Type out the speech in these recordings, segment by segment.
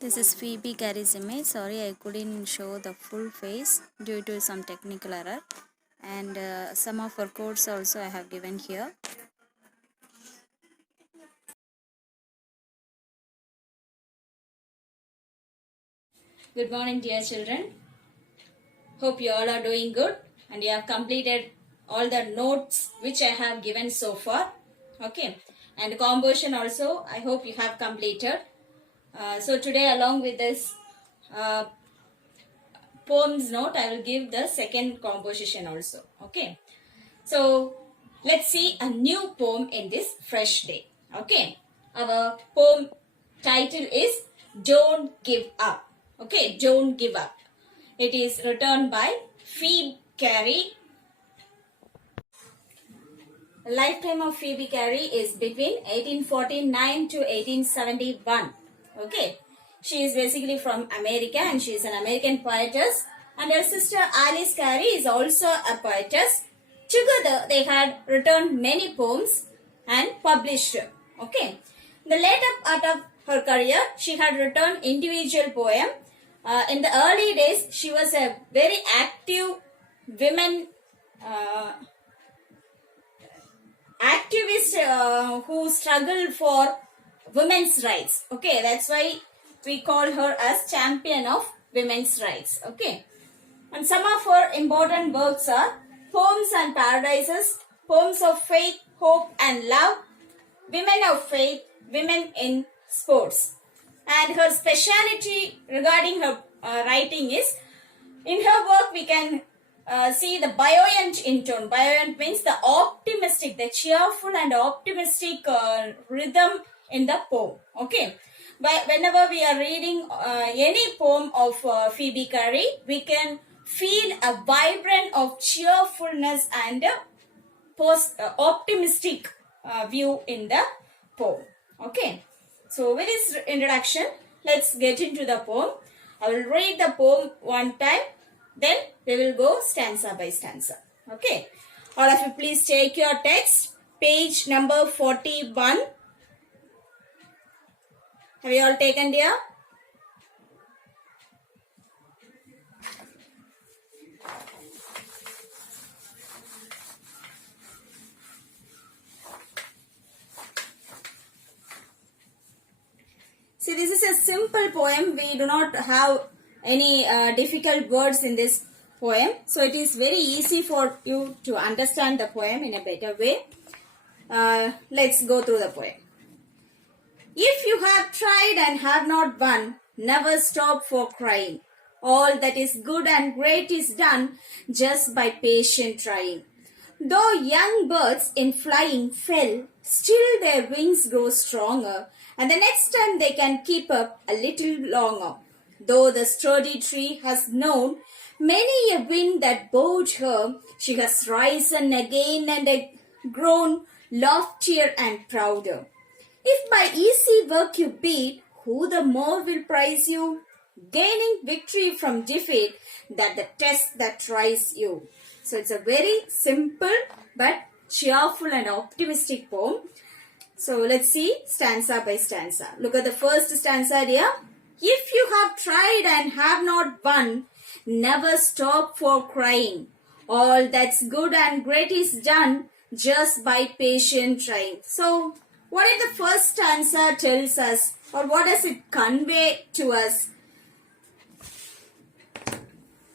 This is Phoebe Carey's image. Sorry, I couldn't show the full face due to some technical error. And some of her codes also I have given here. Good morning, dear children. Hope you all are doing good and you have completed all the notes which I have given so far. Okay. And composition also, I hope you have completed. So today, along with this poems note, I will give the second composition also. Okay. So let's see a new poem in this fresh day. Okay. Our poem title is Don't Give Up. Okay. Don't Give Up. It is written by Phoebe Carey. The lifetime of Phoebe Carey is between 1849 to 1871. Okay. She is basically from America and she is an American poetess. And her sister Alice Carey is also a poetess. Together, they had written many poems and published. Okay. In the later part of her career, she had written individual poem. In the early days, she was a very active women activist who struggled for women's rights. Okay, that's why we call her as champion of women's rights. Okay, and some of her important works are Poems and Paradises, Poems of Faith, Hope and Love, Women of Faith, Women in Sports. And her speciality regarding her writing is, in her work we can see the buoyant in tone. Buoyant means the optimistic, the cheerful and optimistic rhythm in the poem. Okay. But whenever we are reading any poem of Phoebe Carey, we can feel a vibrant of cheerfulness and optimistic view in the poem. Okay. So with this introduction, let's get into the poem. I will read the poem one time. Then we will go stanza by stanza. Okay. All of you please take your text. Page number 41. Have you all taken there? See, this is a simple poem. We do not have any difficult words in this poem. So it is very easy for you to understand the poem in a better way. Let's go through the poem. If you have tried and have not won, never stop for crying. All that is good and great is done just by patient trying. Though young birds in flying fell, still their wings grow stronger, and the next time they can keep up a little longer. Though the sturdy tree has known many a wind that bowed her, she has risen again and grown loftier and prouder. If by easy work you beat, who the more will prize you? Gaining victory from defeat, that the test that tries you. So it's a very simple but cheerful and optimistic poem. So let's see stanza by stanza. Look at the first stanza here. If you have tried and have not won, never stop for crying. All that's good and great is done just by patient trying. So what did the first stanza tells us, or what does it convey to us?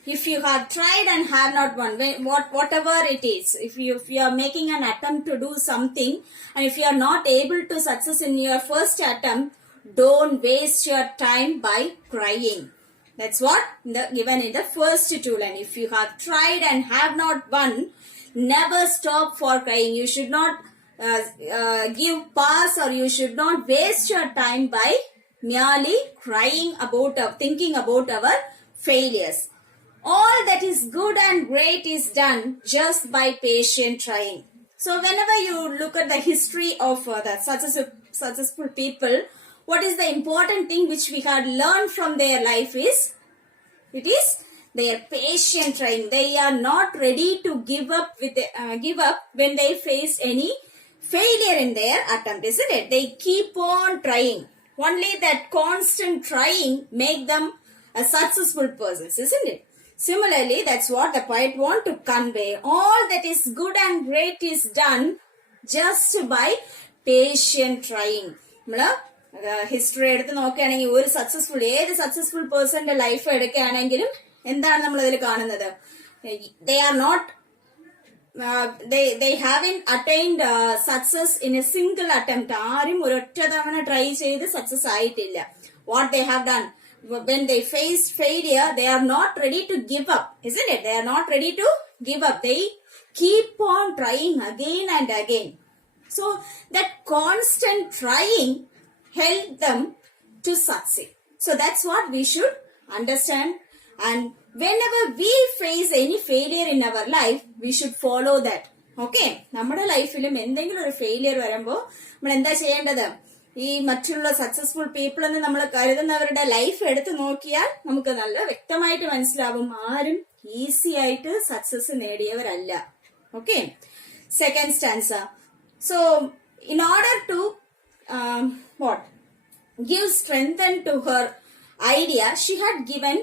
If you have tried and have not won, whatever it is, if you are making an attempt to do something and if you are not able to success in your first attempt, don't waste your time by crying. That's what given in the first two line. If you have tried and have not won, never stop for crying. You should not give pass, or you should not waste your time by merely crying about thinking about our failures. All that is good and great is done just by patient trying. So whenever you look at the history of the successful people, what is the important thing which we had learned from their life is, it is their patient trying. They are not ready to give up when they face any failure in their attempt, isn't it? They keep on trying. Only that constant trying make them a successful persons, isn't it? Similarly, that's what the poet want to convey. All that is good and great is done just by patient trying. നമ്മള് history എടുത്ത് നോക്കുകയാണെങ്കിൽ ഒരു ഏത് successful പേഴ്സന്റെ life എടുക്കുകയാണെങ്കിലും എന്താണ് നമ്മൾ അതിൽ കാണുന്നത്? they are not they haven't attained success in a single attempt. ആരും ഒരൊറ്റ തവണ ട്രൈ ചെയ്ത് സക്സസ് ആയിട്ടില്ല. What they have done, when they face failure, they are not ready to give up, isn't it? They are not ready to give up. They keep on trying again and again. So that constant trying helped them to succeed. So that's what we should understand. And whenever we face any failure in our life, we should follow that. Okay, നമ്മുടെ ലൈഫിലും എന്തെങ്കിലും ഒരു failure വരുമ്പോൾ നമ്മൾ എന്താ ചെയ്യേണ്ടത്? ഈ മറ്റുള്ള സക്സസ്ഫുൾ പീപ്പിൾ എന്ന് നമ്മൾ കരുതുന്നവരുടെ ലൈഫ് എടുത്തു നോക്കിയാൽ നമുക്ക് നല്ല വ്യക്തമായിട്ട് മനസ്സിലാവും ആരും ഈസി ആയിട്ട് സക്സസ് നേടിയവരല്ല. Okay, second stanza. So in order to give strength to her idea, she had given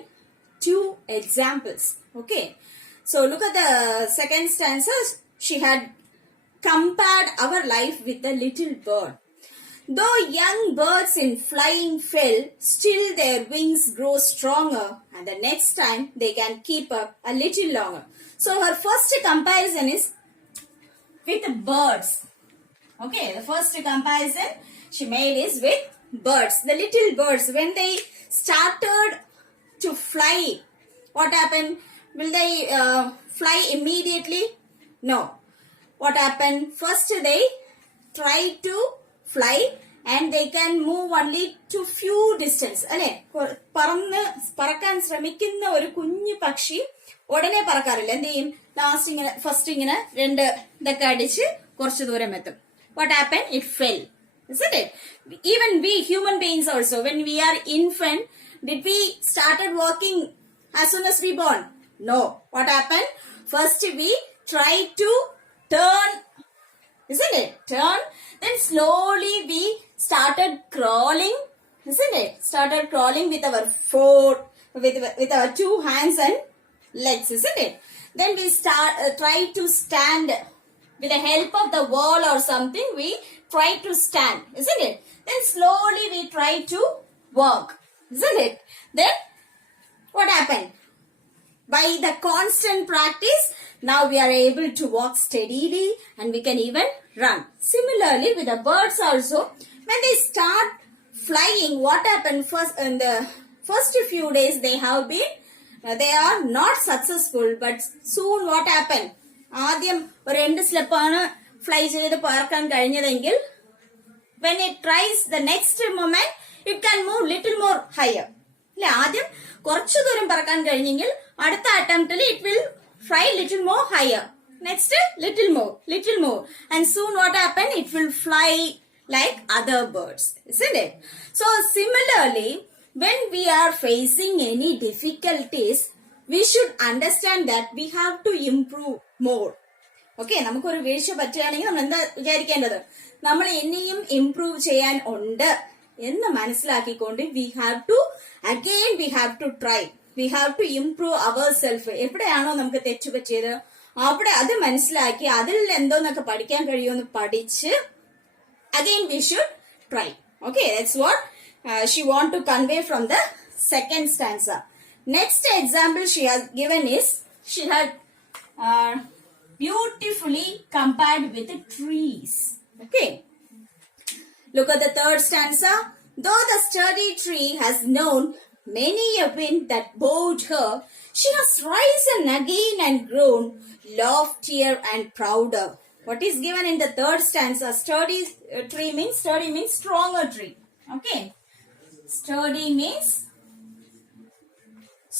two examples. Okay, so look at the second stanza. She had compared our life with a little bird. Though young birds in flying fell, still their wings grow stronger, and the next time they can keep up a little longer. So her first comparison is with birds. Okay, the first comparison she made is with birds. The little birds, when they started to fly, what happened? Will they fly immediately? No. What happened? First they try to fly and they can move only to few distance. അല്ലെ, പറക്കാൻ ശ്രമിക്കുന്ന ഒരു കുഞ്ഞു പക്ഷി ഉടനെ പറക്കാറില്ല. എന്ത് ചെയ്യും? Last ഇങ്ങനെ ഫസ്റ്റ് ഇങ്ങനെ രണ്ട് ഇതൊക്കെ അടിച്ച് കുറച്ചു ദൂരം എത്തും. What happened? It fell, isn't it? Even we human beings also, when we are infant, did we started walking as soon as we born? No. What happened? First we try to turn, isn't it? Turn. Then slowly we started crawling, isn't it? Started crawling with our foot, with our two hands and legs, isn't it? Then we try to stand. With the help of the wall or something, we try to stand, isn't it? Then slowly we try to walk, isn't it? Then what happened? By the constant practice, now we are able to walk steadily and we can even run. Similarly, with the birds also, when they start flying, what happened first? In the first few days, they are not successful, but soon what happened? ആദ്യം ഒരു 2 സ്റ്റെപ്പാണ് fly ചെയ്ത് പറക്കാൻ കഴിഞ്ഞതെങ്കിൽ when it tries the next moment, it can move little more higher. അല്ലെ, ആദ്യം കുറച്ചു ദൂരം പറക്കാൻ കഴിഞ്ഞെങ്കിൽ അടുത്ത അറ്റംപ്റ്റിൽ it will fly little more higher. Next, little more. And soon what happened? It will fly like other birds, isn't it? So similarly, when we are facing any difficulties, we should understand that we have to improve more. Okay, നമുക്കൊരു വീഴ്ച പറ്റുകയാണെങ്കിൽ നമ്മൾ എന്താ വിചാരിക്കേണ്ടത്? നമ്മൾ ഇനിയും improve ചെയ്യാൻ ഉണ്ട് എന്ന് മനസ്സിലാക്കിക്കൊണ്ട് we have to try. We have to improve ourselves. എവിടെയാണോ നമുക്ക് തെറ്റുപറ്റിയത് അവിടെ അത് മനസ്സിലാക്കി അതിൽ എന്തോന്നൊക്കെ പഠിക്കാൻ കഴിയുമെന്ന് പഠിച്ച് again we should try. Okay, that's what she want to convey from the second stanza. Next example she has given is, she had beautifully compared with the trees. Okay, look at the third stanza. Though the sturdy tree has known many a wind that bowed her, she has risen again and grown loftier and prouder. What is given in the third stanza? Sturdy means stronger tree. Okay, sturdy means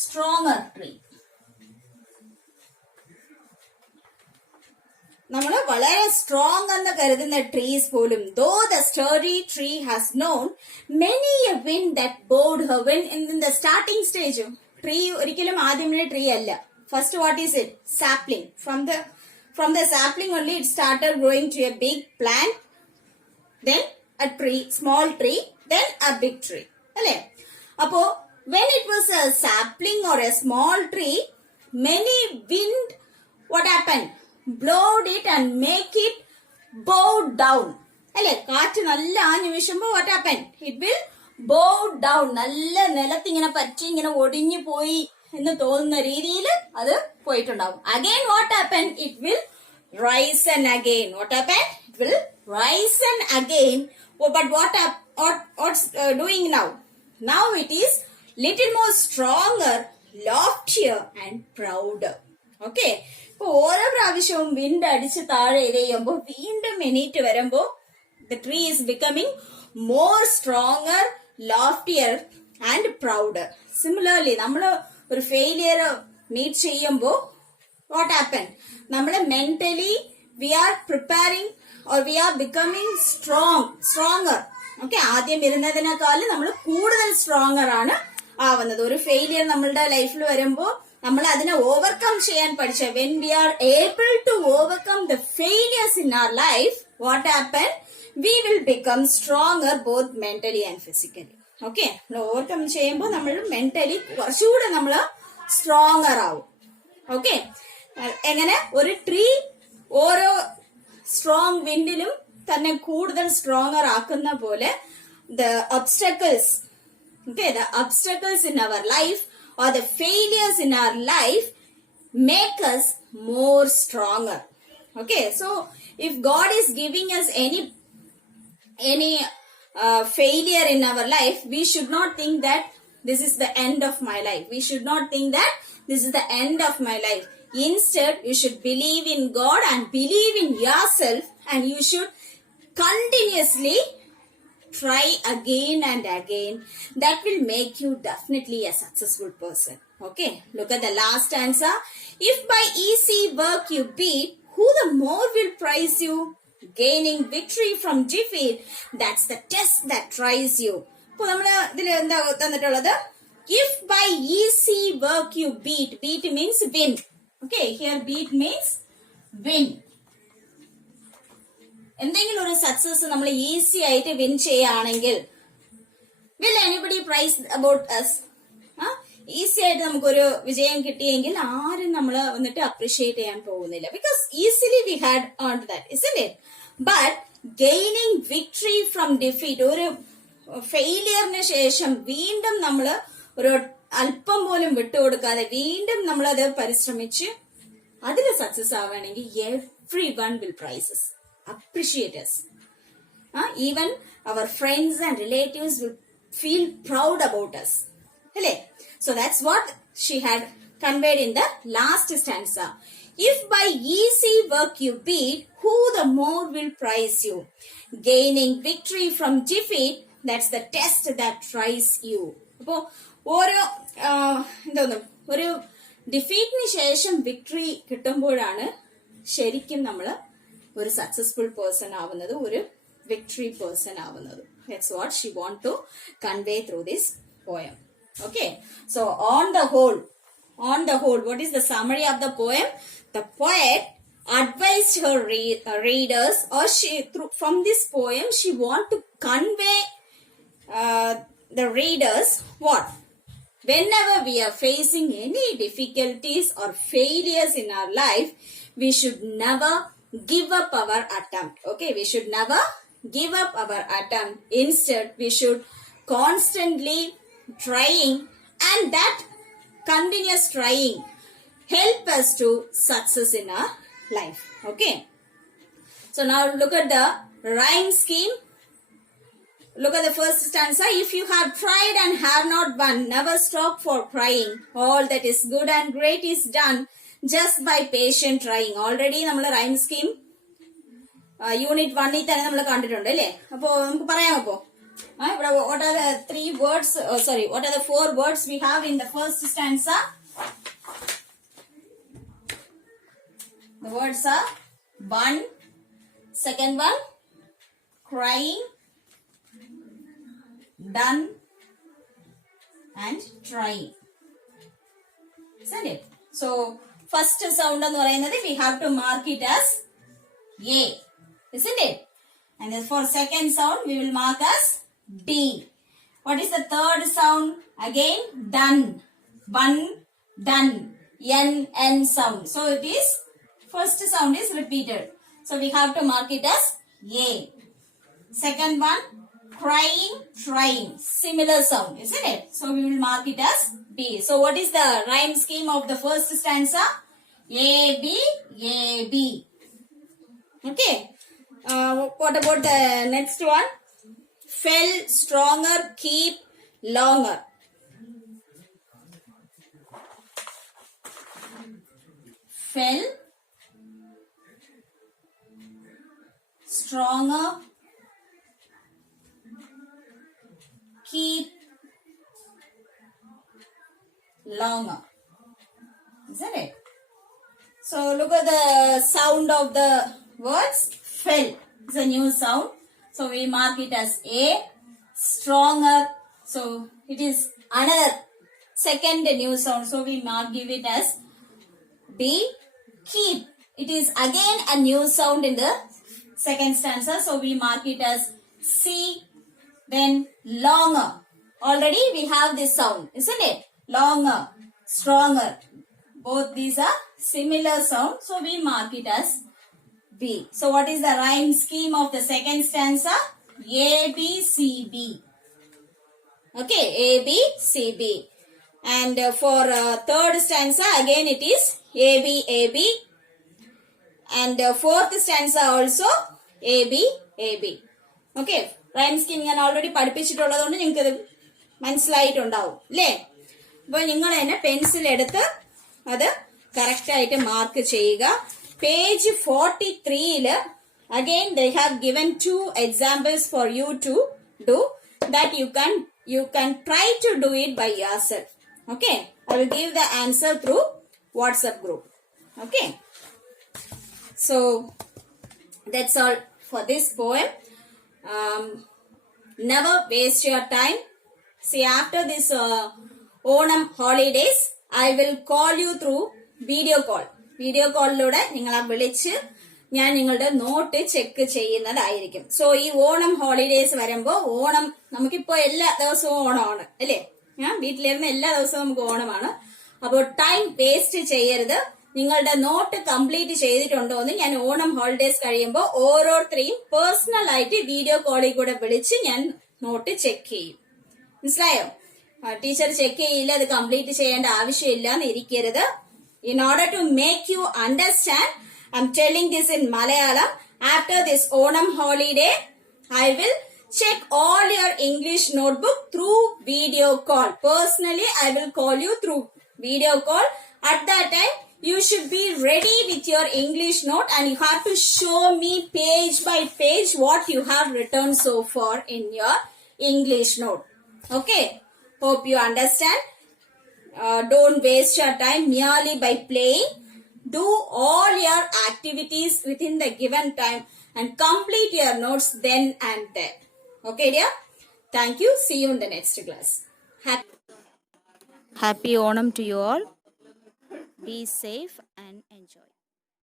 stronger tree. നമ്മൾ വളരെ strong എന്ന് കരുതുന്ന trees പോലും, though the sturdy tree has known many a wind that bowed her. When in the starting stage, tree ഒരിക്കലും ആദ്യമേ tree അല്ല. First what is it? Sapling. From the sapling only it started growing to a big plant, then a tree, small tree, then a big tree. അല്ലേ? അപ്പോ when it was a sapling or a small tree, many wind, what happened? Blowed it and make it bow down. അല്ലേ? കാറ്റ് നല്ല ആഞ്ഞു വീശുമ്പോ what happened? It will bow down. നല്ല നിലത്തിങ്ങനെ പറ്റി ഇങ്ങനെ ഒടിഞ്ഞു പോയി എന്ന് തോന്നുന്ന രീതിയിൽ അത് പോയിട്ടുണ്ടാവും. Again what happened? It will rise and again. What happened? It will rise and again. Oh, but what's doing now? Now it is little more stronger, loftier and prouder. Okay. ഇപ്പൊ ഓരോ പ്രാവശ്യവും വിൻഡ് അടിച്ച് താഴെ എറിയുമ്പോൾ വീണ്ടും എണീറ്റ് വരുമ്പോ the tree is becoming more stronger, loftier and prouder. Similarly, നമ്മൾ ഒരു ഫെയിലിയർ മീറ്റ് ചെയ്യുമ്പോൾ what happened? നമ്മൾ mentally we are preparing or we are becoming stronger. Okay, ആദ്യം ഇരുന്നതിനേക്കാളും നമ്മൾ കൂടുതൽ സ്ട്രോങ്ങർ ആണ് ആവുന്നത്. ഒരു ഫെയിലിയർ നമ്മളുടെ ലൈഫിൽ വരുമ്പോൾ നമ്മൾ അതിനെ ഓവർകം ചെയ്യാൻ പഠിച്ച when we are able to overcome the failures in our life, what happened? We will become stronger both mentally and physically. Okay, നമ്മൾ ഓവർകം ചെയ്യുമ്പോൾ നമ്മൾ മെന്റലി കുറച്ചുകൂടെ നമ്മൾ സ്ട്രോങ്ങർ ആവും. ഓക്കെ, എങ്ങനെ ഒരു ട്രീ ഓരോ സ്ട്രോങ് വിൻഡിലും തന്നെ കൂടുതൽ സ്ട്രോങ്ങർ ആക്കുന്ന പോലെ the obstacles in our life or the failures in our life make us more stronger. Okay, so if God is giving us any failure in our life, we should not think that this is the end of my life. We should not think that this is the end of my life. Instead, you should believe in God and believe in yourself, and you should continuously try again and again. That will make you definitely a successful person. Okay, look at the last answer. If by easy work you beat, who the more will praise you? Gaining victory from defeat, that's the test that tries you. അപ്പോൾ നമ്മള് ഇതിൽ എന്താ തന്നിട്ടുള്ളത്? If by easy work you beat means win. Okay, here beat means win. എന്തെങ്കിലും ഒരു success നമ്മൾ easy ആയിട്ട് win ചെയ്യുകയാണെങ്കിൽ will anybody praise about us? Easy ആയിട്ട് നമുക്കൊരു വിജയം കിട്ടിയെങ്കിൽ ആരും നമ്മള് വന്നിട്ട് അപ്രീഷിയേറ്റ് ചെയ്യാൻ പോകുന്നില്ല. Because easily we had earned that, isn't it? But gaining victory from defeat, ഒരു ഫെയിലിയറിന് ശേഷം വീണ്ടും നമ്മള് ഒരു അല്പം പോലും വിട്ടുകൊടുക്കാതെ വീണ്ടും നമ്മളത് പരിശ്രമിച്ച് അതിൽ സക്സസ് ആവുകയാണെങ്കിൽ everyone will praise us, appreciate us. Even our friends and relatives will feel proud about us. Hele? So that's what she had conveyed in the last stanza. If by easy work you beat, who the more will praise you? Gaining victory from defeat, that's the test that tries you. അപ്പോ ഓരോ ഒരു ഡിഫീറ്റിന് ശേഷം victory കിട്ടുമ്പോഴാണ് ശരിക്കും നമ്മൾ ഒരു successful person ആവുന്നത്, ഒരു victory person ആവുന്നത്. That's what she want to convey through this poem. Okay, so on the whole, what is the summary of the poem? The poet advised her readers, or from this poem she want to convey the readers what? Whenever we are facing any difficulties or failures in our life, we should never give up our attempt. Okay, we should never give up our attempt. Instead, we should constantly trying, and that continuous trying help us to success in our life. Okay, so now look at the rhyme scheme. Look at the first stanza. If you have tried and have not won, never stop for crying. All that is good and great is done just by patient trying. Already നമ്മൾ rhyme scheme unit 1 തന്നെ നമ്മൾ കണ്ടിട്ടുണ്ട് അല്ലേ? അപ്പോ നമുക്ക് പറയാം. അപ്പോ ഇവിടെ what are the 3 words, what are the 4 words we have in the first stanza? The words are 1, second one crying, done and trying, isn't it? So first sound എന്ന് പറയുന്നത് we have to mark it as A, isn't it? And then for second sound we will mark as D. What is the third sound? Again, done. One, done. N sound. So it is, first sound is repeated. So we have to mark it as A. Second one, crying, trying. Similar sound, isn't it? So we will mark it as B. So what is the rhyme scheme of the first stanza? A, B, A, B. Okay. What about the next one? Fell, stronger, keep, longer. Fell, stronger, keep, longer. Isn't it? So look at the sound of the words. Fell is a new sound. So we mark it as A. Stronger. So it is another second new sound. So we give it as B. Keep. It is again a new sound in the second stanza. So we mark it as C. Then longer. Already we have this sound, isn't it? Longer, stronger. Both these are similar sound. So we mark it as B. So what is the rhyme scheme of the second stanza? A, B, C, B. Okay, A, B, C, B. And for third stanza, again it is A, B, A, B. And fourth stanza also A, B, A, B. Okay, rhyme scheme ഞാൻ already പഠിപ്പിച്ചിട്ടുള്ളതുകൊണ്ട് നിങ്ങൾക്ക് ഇത് മനസ്സിലായിട്ടുണ്ടാവും അല്ലേ? അപ്പോൾ നിങ്ങൾ തന്നെ pencil എടുത്ത് അത് കറക്റ്റ് ആയിട്ട് മാർക്ക് ചെയ്യുക. Page 43 again they have given 2 examples for you to do that you can try to do it by yourself. Okay, I will give the answer through WhatsApp group. Okay, so that's all for this poem. Never waste your time. See, after this Onam holidays, I will call you through video call. Video കോളിലൂടെ നിങ്ങളെ വിളിച്ച് ഞാൻ നിങ്ങളുടെ not check ചെയ്യുന്നതായിരിക്കും. So ഈ Onam holidays വരുമ്പോ ഓണം നമുക്കിപ്പോ എല്ലാ ദിവസവും ഓണമാണ് അല്ലേ? വീട്ടിലിരുന്ന് എല്ലാ ദിവസവും നമുക്ക് ഓണമാണ്. അപ്പോൾ ടൈം വേസ്റ്റ് ചെയ്യരുത്. നിങ്ങളുടെ നോട്ട് കംപ്ലീറ്റ് ചെയ്തിട്ടുണ്ടോ എന്ന് ഞാൻ ഓണം ഹോളിഡേസ് കഴിയുമ്പോൾ ഓരോരുത്തരെയും പേഴ്സണൽ ആയിട്ട് വീഡിയോ കോളിൽ കൂടെ വിളിച്ച് ഞാൻ നോട്ട് ചെക്ക് ചെയ്യും. മനസ്സിലായോ? ടീച്ചർ ചെക്ക് ചെയ്യില്ല, അത് കംപ്ലീറ്റ് ചെയ്യേണ്ട ആവശ്യമില്ല എന്ന് ഇരിക്കരുത്. In order to make you understand, I'm telling this in Malayalam. After this Onam holiday, I will check all your English notebook through video call. Personally, I will call you through video call. At that time, you should be ready with your English note and you have to show me page by page what you have written so far in your English note. Okay? Hope you understand. Don't waste your time merely by playing. Do all your activities within the given time and complete your notes then and there. Okay, dear? Thank you. See you in the next class. Happy Onam to you all. Be safe and enjoy.